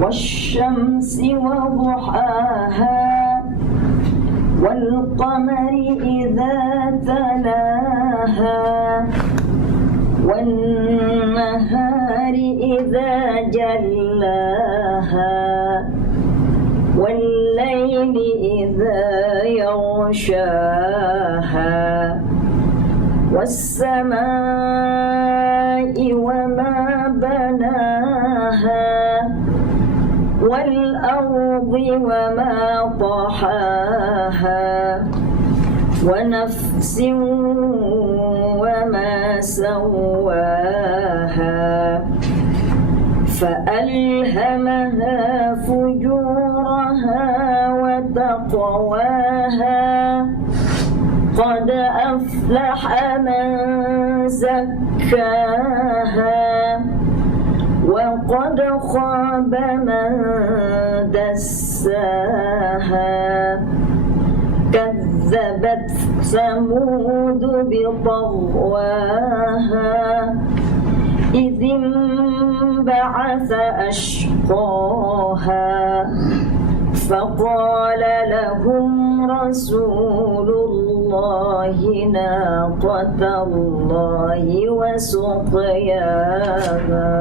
والشمس وضحاها والقمر إذا تلاها والنهار إذا جلاها والليل إذا يغشاها والسماء وما بناها والأرض وما طحاها ونفس وما سواها فألهمها فجورها وتقواها قد أفلح من زكاها وقد خاب من دساها كذبت ثمود بطغواها إذ انبعث أشقاها فقال لهم رسول الله ناقة الله وسقياها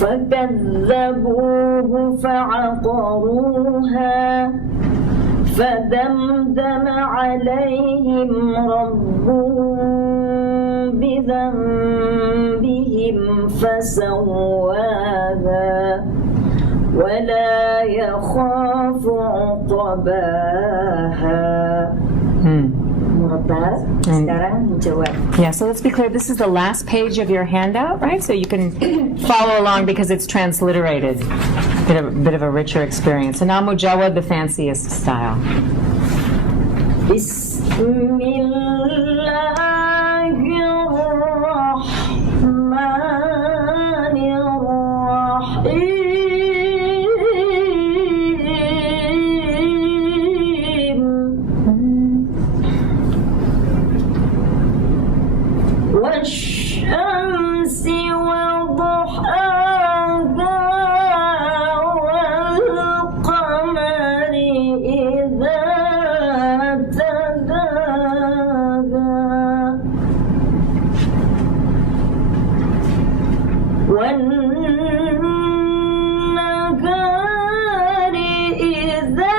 فكذبوه فعقروها فدمدم عليهم ربهم بذنبهم فسواها ولا يخاف عقباها. Yeah, so let's be clear. This is the last page of your handout, right? So you can follow along because it's transliterated. Bit of a richer experience. And now Mujawad, the fanciest style. والشمس وضحاها والقمر إذا تلاها والنهار إذا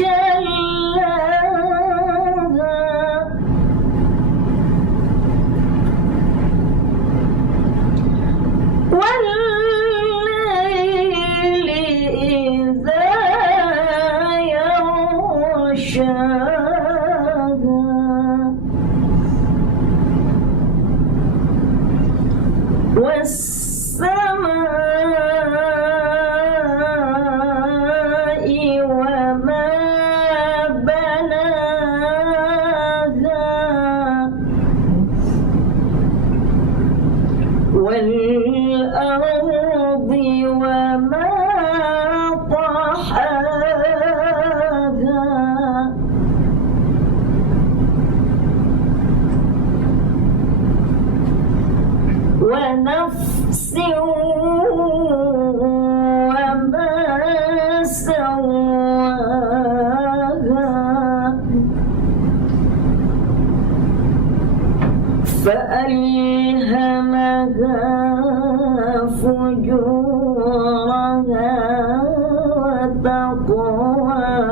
جلاها والليل إذا يغشاها والسماء وما بناها والأرض وما طحاها ونفس وما سواها فألهمها فجورها وتقواها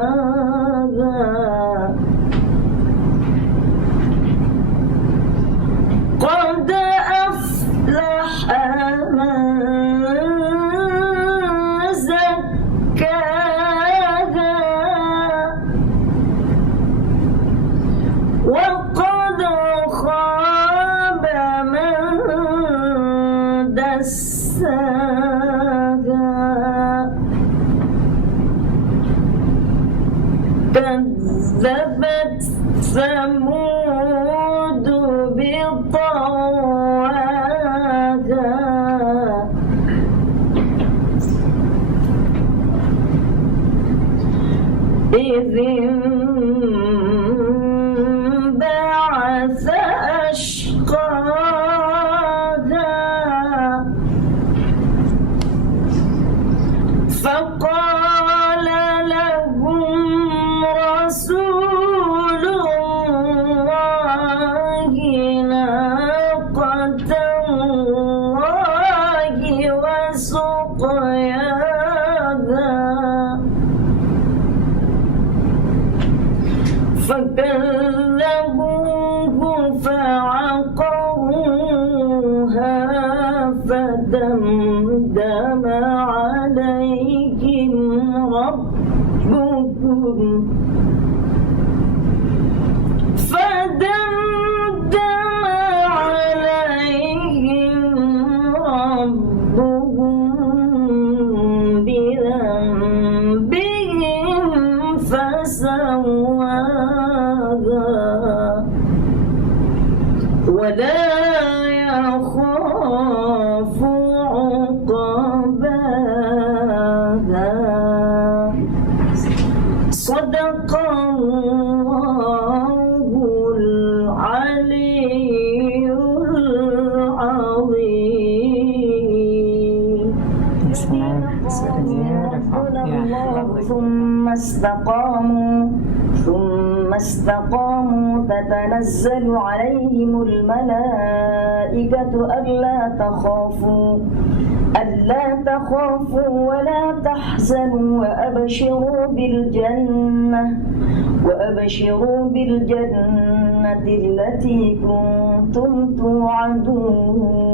قد أفلح من زكاها وقد خاب من دساها كذبت ثمود بطغواها إذ انبعث أشقاها فقال لهم رسول الله ناقة الله وسقياها فكذبوه فعقروها فدمدم عليهم ربهم بذنبهم فسواها ولا يخاف عقباها صدق الله العلي العظيم. ثم استقاموا تتنزل عليهم الملائكة ألا تخافوا ولا تحزنوا وأبشروا بالجنة التي كنتم توعدون.